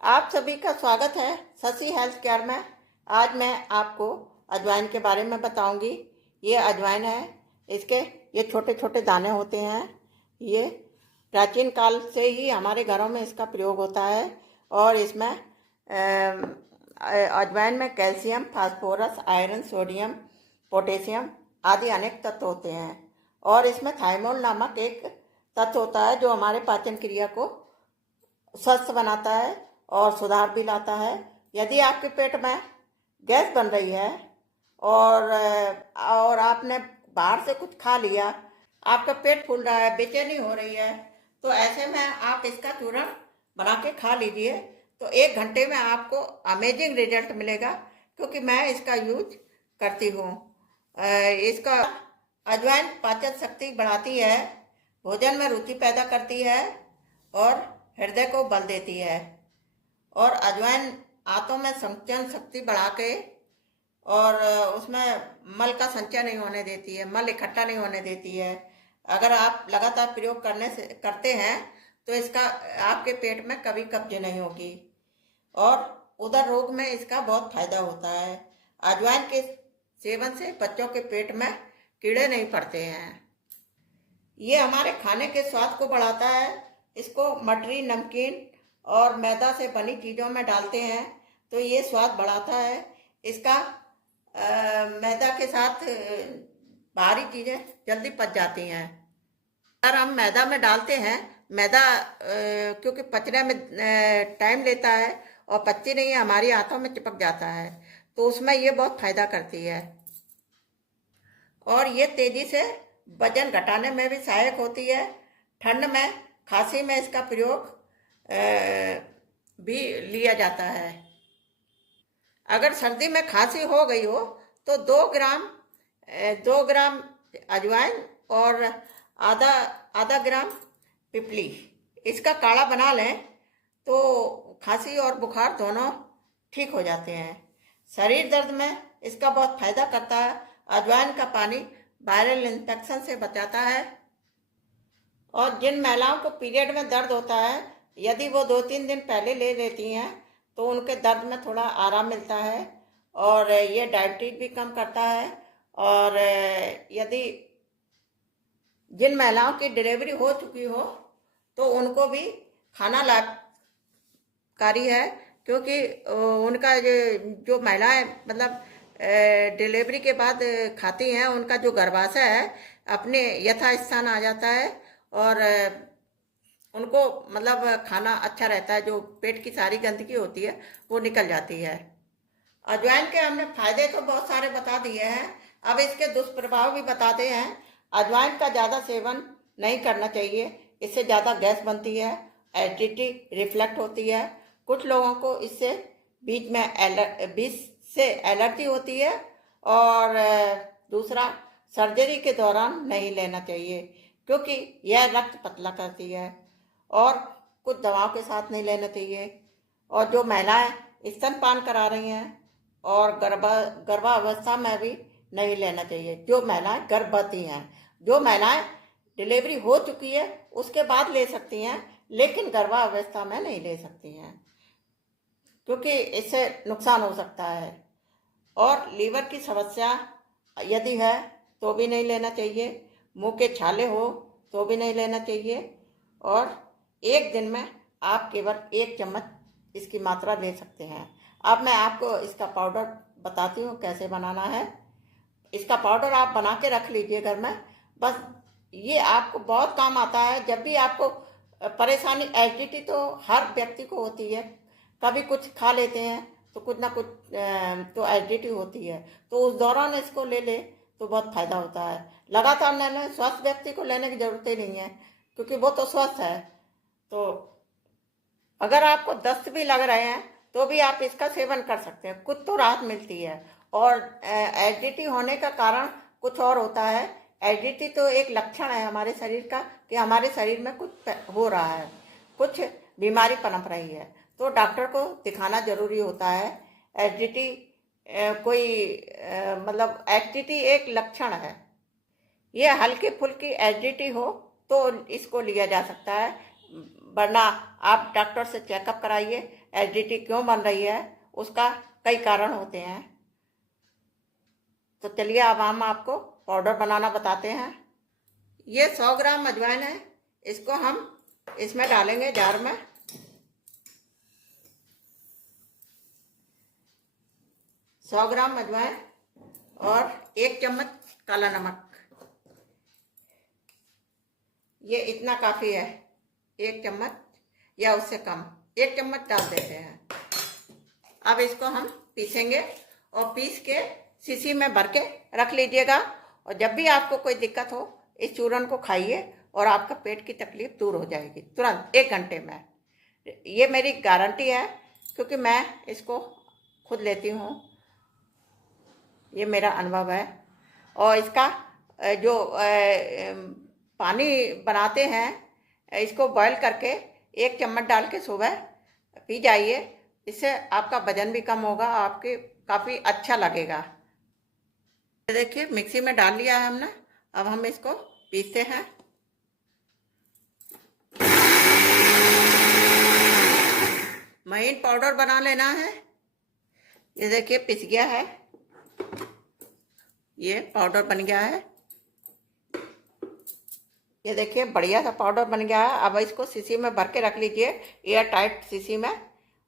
आप सभी का स्वागत है शशि हेल्थ केयर में। आज मैं आपको अजवाइन के बारे में बताऊंगी। ये अजवाइन है, इसके ये छोटे छोटे दाने होते हैं। ये प्राचीन काल से ही हमारे घरों में इसका प्रयोग होता है और इसमें अजवाइन में calcium, phosphorus, iron, sodium, potassium आदि अनेक तत्व होते हैं और इसमें थाइमोल नामक एक तत्व होता है जो हमारे पाचन क्रिया को स्वस्थ बनाता है और सुधार भी लाता है। यदि आपके पेट में गैस बन रही है और आपने बाहर से कुछ खा लिया, आपका पेट फूल रहा है, बेचैनी हो रही है, तो ऐसे में आप इसका चूर्ण बना के खा लीजिए। तो 1 घंटे में आपको अमेजिंग रिजल्ट मिलेगा, क्योंकि मैं इसका यूज करती हूँ। इसका अजवाइन पाचन शक्ति बढ़ाती है, भोजन में रुचि पैदा करती है और हृदय को बल देती है। और अजवाइन आंतों में संचयन शक्ति बढ़ा के और उसमें मल का संचय नहीं होने देती है, मल इकट्ठा नहीं होने देती है। अगर आप लगातार प्रयोग करते हैं तो इसका आपके पेट में कभी कब्ज नहीं होगी और उदर रोग में इसका बहुत फायदा होता है। अजवाइन के सेवन से बच्चों के पेट में कीड़े नहीं पड़ते हैं। ये हमारे खाने के स्वाद को बढ़ाता है। इसको मटरी, नमकीन और मैदा से बनी चीज़ों में डालते हैं तो ये स्वाद बढ़ाता है। इसका मैदा के साथ बाहरी चीज़ें जल्दी पच जाती हैं। अगर हम मैदा में डालते हैं, मैदा क्योंकि पचने में टाइम लेता है और पचती नहीं है, हमारी आंतों में चिपक जाता है, तो उसमें ये बहुत फायदा करती है। और ये तेजी से वजन घटाने में भी सहायक होती है। ठंड में, खांसी में इसका प्रयोग भी लिया जाता है। अगर सर्दी में खांसी हो गई हो तो 2 ग्राम अजवाइन और आधा ग्राम पिपली इसका काढ़ा बना लें तो खांसी और बुखार दोनों ठीक हो जाते हैं। शरीर दर्द में इसका बहुत फायदा करता है। अजवाइन का पानी वायरल इन्फेक्शन से बचाता है। और जिन महिलाओं को पीरियड में दर्द होता है, यदि वो 2-3 दिन पहले ले लेती हैं तो उनके दर्द में थोड़ा आराम मिलता है और ये डायबिटीज भी कम करता है। और यदि जिन महिलाओं की डिलीवरी हो चुकी हो तो उनको भी खाना लाभकारी है, क्योंकि उनका जो महिलाएं मतलब डिलीवरी के बाद खाती हैं, उनका जो गर्भाशय है अपने यथास्थान आ जाता है और उनको मतलब खाना अच्छा रहता है। जो पेट की सारी गंदगी होती है वो निकल जाती है। अजवाइन के हमने फायदे तो बहुत सारे बता दिए हैं, अब इसके दुष्प्रभाव भी बताते हैं। अजवाइन का ज़्यादा सेवन नहीं करना चाहिए, इससे ज़्यादा गैस बनती है, एसिडिटी रिफ्लेक्ट होती है। कुछ लोगों को इससे बीच से एलर्जी होती है। और दूसरा, सर्जरी के दौरान नहीं लेना चाहिए, क्योंकि यह रक्त पतला करती है। और कुछ दवाओं के साथ नहीं लेना चाहिए। और जो महिलाएं स्तनपान करा रही हैं और गर्भावस्था में भी नहीं लेना चाहिए। जो महिलाएं गर्भवती हैं, जो महिलाएं डिलीवरी हो चुकी है उसके बाद ले सकती हैं, लेकिन गर्भावस्था में नहीं ले सकती हैं, क्योंकि इससे नुकसान हो सकता है। और लीवर की समस्या यदि है तो भी नहीं लेना चाहिए। मुंह के छाले हो तो भी नहीं लेना चाहिए। और 1 दिन में आप केवल 1 चम्मच इसकी मात्रा ले सकते हैं। अब मैं आपको इसका पाउडर बताती हूँ कैसे बनाना है। इसका पाउडर आप बना के रख लीजिए घर में। बस ये आपको बहुत काम आता है। जब भी आपको परेशानी, एसिडिटी तो हर व्यक्ति को होती है, कभी कुछ खा लेते हैं तो कुछ ना कुछ तो एसिडिटी होती है, तो उस दौरान इसको ले ले तो बहुत फायदा होता है। लगातार लेने, स्वस्थ व्यक्ति को लेने की जरूरत ही नहीं है, क्योंकि वो तो स्वस्थ है। तो अगर आपको दस्त भी लग रहे हैं तो भी आप इसका सेवन कर सकते हैं, कुछ तो राहत मिलती है। और एसिडिटी होने का कारण कुछ और होता है। एसिडिटी तो एक लक्षण है हमारे शरीर का कि हमारे शरीर में कुछ हो रहा है, कुछ बीमारी पनप रही है, तो डॉक्टर को दिखाना जरूरी होता है। एसिडिटी मतलब एसिडिटी एक लक्षण है। ये हल्की फुल्की एसिडिटी हो तो इसको लिया जा सकता है, वरना आप डॉक्टर से चेकअप कराइए। एसिडिटी क्यों बन रही है, उसका कई कारण होते हैं। तो चलिए अब हम आपको पाउडर बनाना बताते हैं। ये 100 ग्राम अजवाइन है, इसको हम इसमें डालेंगे जार में। सौ ग्राम अजवाइन और 1 चम्मच काला नमक, ये इतना काफ़ी है। 1 चम्मच या उससे कम, 1 चम्मच डाल देते हैं। अब इसको हम पीसेंगे और पीस के शीशी में भर के रख लीजिएगा। और जब भी आपको कोई दिक्कत हो, इस चूरन को खाइए और आपका पेट की तकलीफ दूर हो जाएगी तुरंत 1 घंटे में। ये मेरी गारंटी है, क्योंकि मैं इसको खुद लेती हूँ, ये मेरा अनुभव है। और इसका जो पानी बनाते हैं, इसको बॉईल करके 1 चम्मच डाल के सुबह पी जाइए। इससे आपका वजन भी कम होगा, आपके काफ़ी अच्छा लगेगा। देखिए मिक्सी में डाल लिया है हमने, अब हम इसको पीसते हैं। महीन पाउडर बना लेना है। ये देखिए पिस गया है, ये पाउडर बन गया है। ये देखिए बढ़िया सा पाउडर बन गया है। अब इसको शीशी में भर के रख लीजिए, एयर टाइट शीशी में।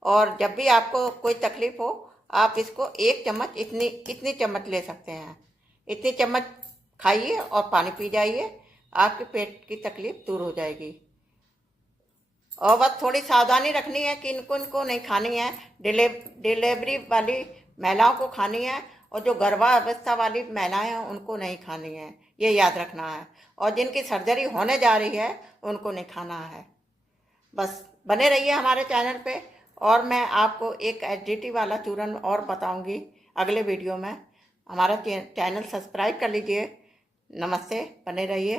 और जब भी आपको कोई तकलीफ हो, आप इसको 1 चम्मच, इतनी चम्मच ले सकते हैं, इतनी चम्मच खाइए और पानी पी जाइए, आपके पेट की तकलीफ दूर हो जाएगी। और बस थोड़ी सावधानी रखनी है कि इनको नहीं खानी है। डिलीवरी वाली महिलाओं को खानी है, और जो गर्भावस्था वाली महिलाएं हैं उनको नहीं खानी है, ये याद रखना है। और जिनकी सर्जरी होने जा रही है उनको नहीं खाना है। बस बने रहिए हमारे चैनल पे, और मैं आपको एक एसिडिटी वाला चूरन और बताऊंगी अगले वीडियो में। हमारा चैनल सब्सक्राइब कर लीजिए। नमस्ते, बने रहिए।